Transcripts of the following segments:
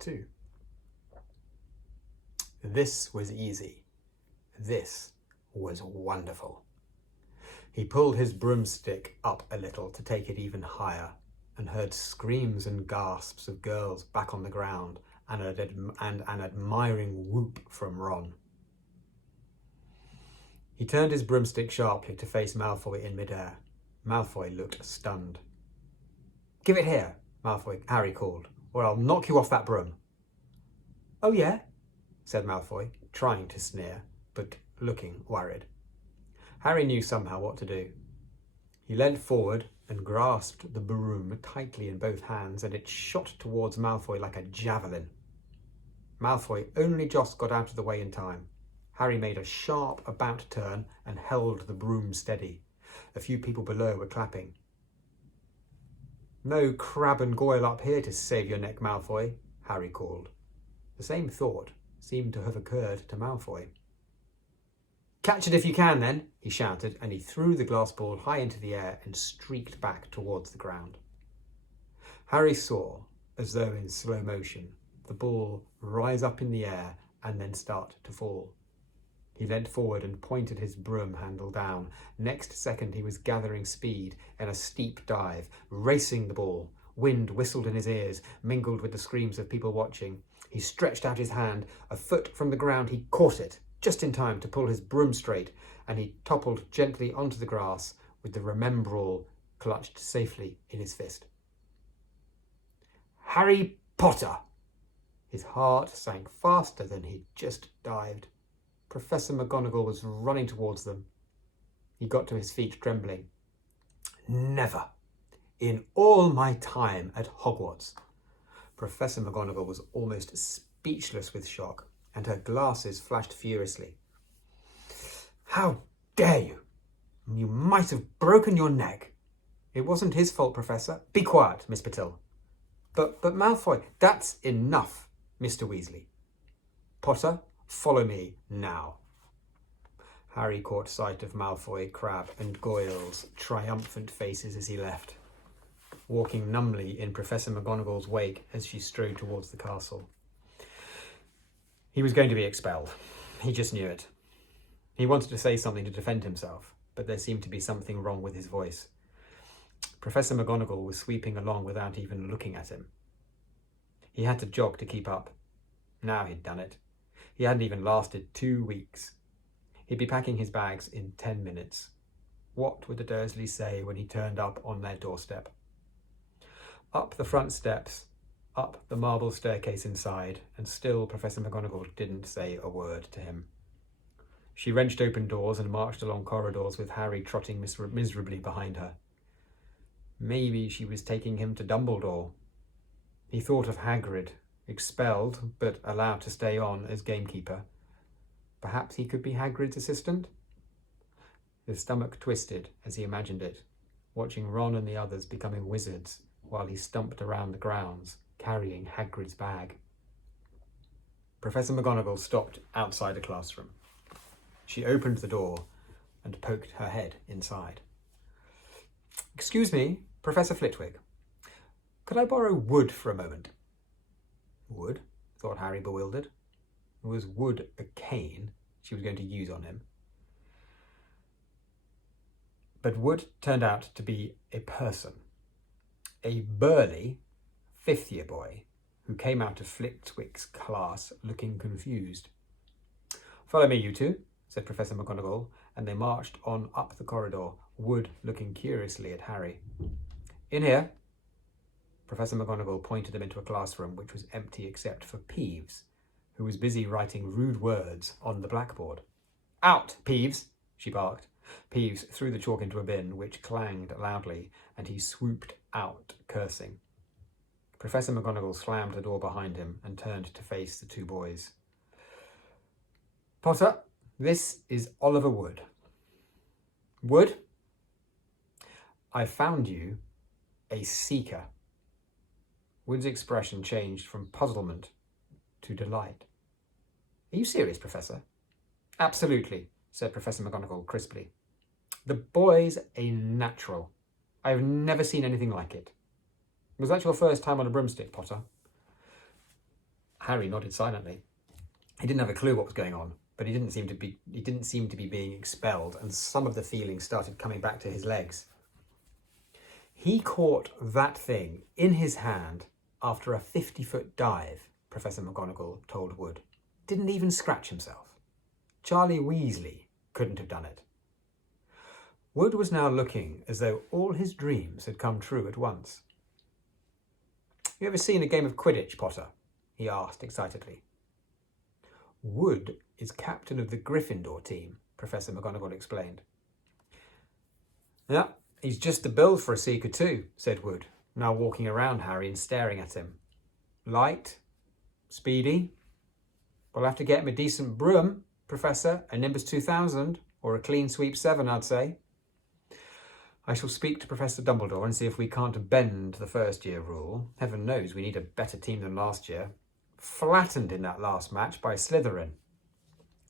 Part 2. This was easy. This was wonderful. He pulled his broomstick up a little to take it even higher, and heard screams and gasps of girls back on the ground and an admiring whoop from Ron. He turned his broomstick sharply to face Malfoy in midair. Malfoy looked stunned. "Give it here," Harry called, "or I'll knock you off that broom." "Oh yeah?" said Malfoy, trying to sneer, but looking worried. Harry knew somehow what to do. He leant forward and grasped the broom tightly in both hands, and it shot towards Malfoy like a javelin. Malfoy only just got out of the way in time. Harry made a sharp about turn and held the broom steady. A few people below were clapping. "No Crabbe and Goyle up here to save your neck, Malfoy," Harry called. The same thought seemed to have occurred to Malfoy. "Catch it if you can, then," he shouted, and he threw the glass ball high into the air and streaked back towards the ground. Harry saw, as though in slow motion, the ball rise up in the air and then start to fall. He leant forward and pointed his broom handle down. Next second he was gathering speed in a steep dive, racing the ball. Wind whistled in his ears, mingled with the screams of people watching. He stretched out his hand. A foot from the ground he caught it, just in time to pull his broom straight, and he toppled gently onto the grass with the Remembrall clutched safely in his fist. Harry Potter! His heart sank faster than he'd just dived. Professor McGonagall was running towards them. He got to his feet, trembling. "Never, in all my time at Hogwarts." Professor McGonagall was almost speechless with shock, and her glasses flashed furiously. "How dare you? You might have broken your neck." "It wasn't his fault, Professor." "Be quiet, Miss Patil." But Malfoy..." "That's enough, Mr. Weasley. Potter, follow me now." Harry caught sight of Malfoy, Crabbe and Goyle's triumphant faces as he left, walking numbly in Professor McGonagall's wake as she strode towards the castle. He was going to be expelled. He just knew it. He wanted to say something to defend himself, but there seemed to be something wrong with his voice. Professor McGonagall was sweeping along without even looking at him. He had to jog to keep up. Now he'd done it. He hadn't even lasted 2 weeks. He'd be packing his bags in 10 minutes. What would the Dursleys say when he turned up on their doorstep? Up the front steps, up the marble staircase inside, and still Professor McGonagall didn't say a word to him. She wrenched open doors and marched along corridors with Harry trotting miserably behind her. Maybe she was taking him to Dumbledore. He thought of Hagrid, expelled but allowed to stay on as gamekeeper. Perhaps he could be Hagrid's assistant? His stomach twisted as he imagined it, watching Ron and the others becoming wizards while he stumped around the grounds, carrying Hagrid's bag. Professor McGonagall stopped outside a classroom. She opened the door and poked her head inside. "Excuse me, Professor Flitwick. Could I borrow Wood for a moment?" Wood? Thought Harry, bewildered. Was Wood a cane she was going to use on him? But Wood turned out to be a person. A burly fifth-year boy who came out of Flitwick's class looking confused. "Follow me, you two," said Professor McGonagall, and they marched on up the corridor, Wood looking curiously at Harry. "In here." Professor McGonagall pointed them into a classroom which was empty except for Peeves, who was busy writing rude words on the blackboard. "Out, Peeves!" she barked. Peeves threw the chalk into a bin, which clanged loudly, and he swooped out, cursing. Professor McGonagall slammed the door behind him and turned to face the two boys. "Potter, this is Oliver Wood. Wood, I found you a seeker." Wood's expression changed from puzzlement to delight. "Are you serious, Professor?" "Absolutely," said Professor McGonagall crisply. "The boy's a natural. I've never seen anything like it. Was that your first time on a broomstick, Potter?" Harry nodded silently. He didn't have a clue what was going on, but he didn't seem to be being expelled, and some of the feeling started coming back to his legs. He caught that thing in his hand after a 50-foot dive, Professor McGonagall told Wood. Didn't even scratch himself. Charlie Weasley couldn't have done it. Wood was now looking as though all his dreams had come true at once. You ever seen a game of Quidditch, Potter? He asked excitedly. Wood is captain of the Gryffindor team, Professor McGonagall explained. Yeah, he's just the build for a Seeker too, said Wood, now walking around Harry and staring at him. Light, speedy. We'll have to get him a decent broom, Professor, a Nimbus 2000, or a clean sweep 7, I'd say. I shall speak to Professor Dumbledore and see if we can't bend the first-year rule. Heaven knows we need a better team than last year. Flattened in that last match by Slytherin.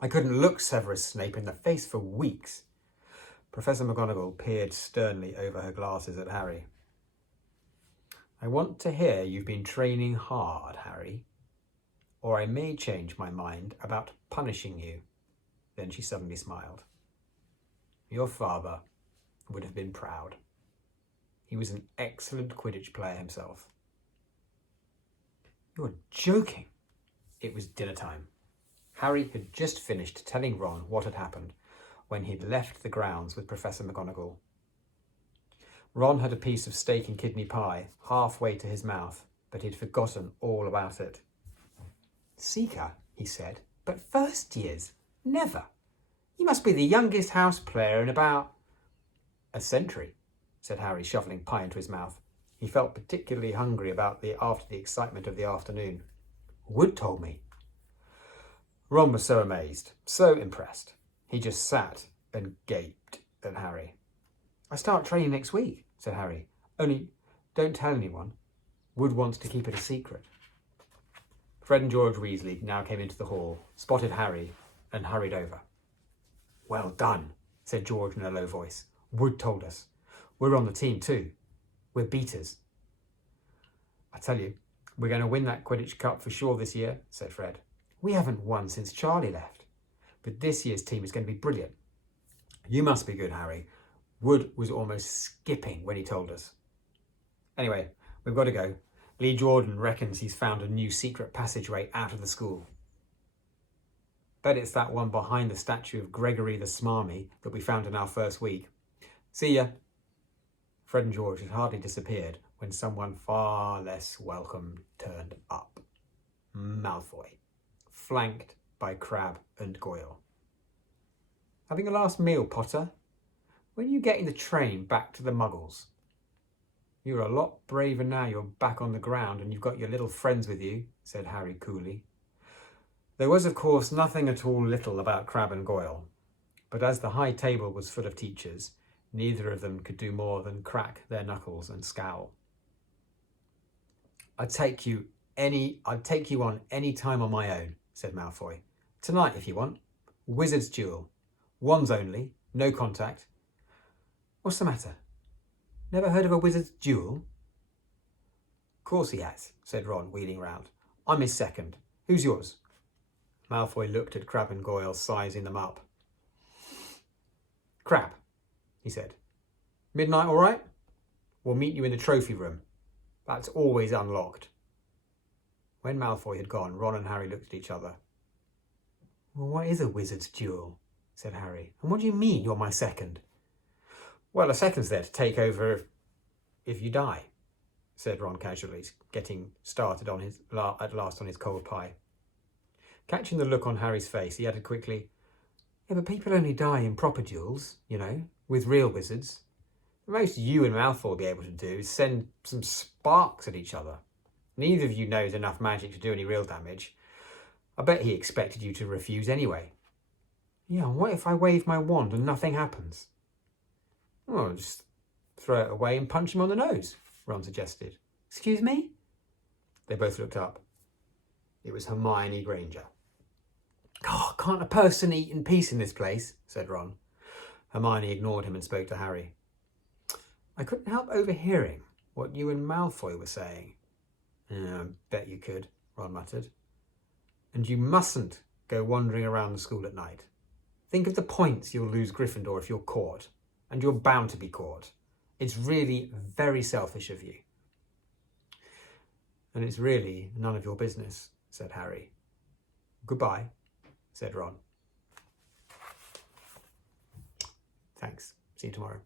I couldn't look Severus Snape in the face for weeks. Professor McGonagall peered sternly over her glasses at Harry. I want to hear you've been training hard, Harry, or I may change my mind about punishing you. Then she suddenly smiled. Your father would have been proud. He was an excellent Quidditch player himself. You're joking. It was dinner time. Harry had just finished telling Ron what had happened when he'd left the grounds with Professor McGonagall. Ron had a piece of steak and kidney pie halfway to his mouth, but he'd forgotten all about it. Seeker, he said, but first years? Never. You must be the youngest house player in about a century, said Harry, shoveling pie into his mouth. He felt particularly hungry after the excitement of the afternoon. Wood told me. Ron was so amazed, so impressed. He just sat and gaped at Harry. I start training next week, said Harry. Only don't tell anyone. Wood wants to keep it a secret. Fred and George Weasley now came into the hall, spotted Harry, and hurried over. Well done, said George in a low voice. Wood told us. We're on the team too. We're beaters. I tell you, we're going to win that Quidditch Cup for sure this year, said Fred. We haven't won since Charlie left, but this year's team is going to be brilliant. You must be good, Harry. Wood was almost skipping when he told us. Anyway, we've got to go. Lee Jordan reckons he's found a new secret passageway out of the school. Bet it's that one behind the statue of Gregory the Smarmy that we found in our first week. See ya. Fred and George had hardly disappeared when someone far less welcome turned up. Malfoy, flanked by Crabbe and Goyle. Having a last meal, Potter? When are you getting the train back to the Muggles? You're a lot braver now you're back on the ground and you've got your little friends with you, said Harry coolly. There was, of course, nothing at all little about Crabbe and Goyle, but as the high table was full of teachers, neither of them could do more than crack their knuckles and scowl. I'd take you on any time on my own, said Malfoy. Tonight, if you want. Wizard's duel. Wands only, no contact. What's the matter? Never heard of a wizard's duel? Of course he has, said Ron, wheeling round. I'm his second. Who's yours? Malfoy looked at Crabbe and Goyle, sizing them up. Crabbe, he said. Midnight all right? We'll meet you in the trophy room. That's always unlocked. When Malfoy had gone, Ron and Harry looked at each other. Well, what is a wizard's duel? Said Harry. And what do you mean you're my second? Well, a second's there to take over if you die, said Ron casually, getting started at last on his cold pie. Catching the look on Harry's face, he added quickly, yeah, but people only die in proper duels, you know, with real wizards. The most you and Malfoy will be able to do is send some sparks at each other. Neither of you knows enough magic to do any real damage. I bet he expected you to refuse anyway. Yeah, and what if I wave my wand and nothing happens? Well, just throw it away and punch him on the nose, Ron suggested. Excuse me? They both looked up. It was Hermione Granger. Oh, can't a person eat in peace in this place? Said Ron. Hermione ignored him and spoke to Harry. I couldn't help overhearing what you and Malfoy were saying. I bet you could, Ron muttered. And you mustn't go wandering around the school at night. Think of the points you'll lose Gryffindor if you're caught. And you're bound to be caught. It's really very selfish of you. And it's really none of your business, said Harry. Goodbye, said Ron. Thanks. See you tomorrow.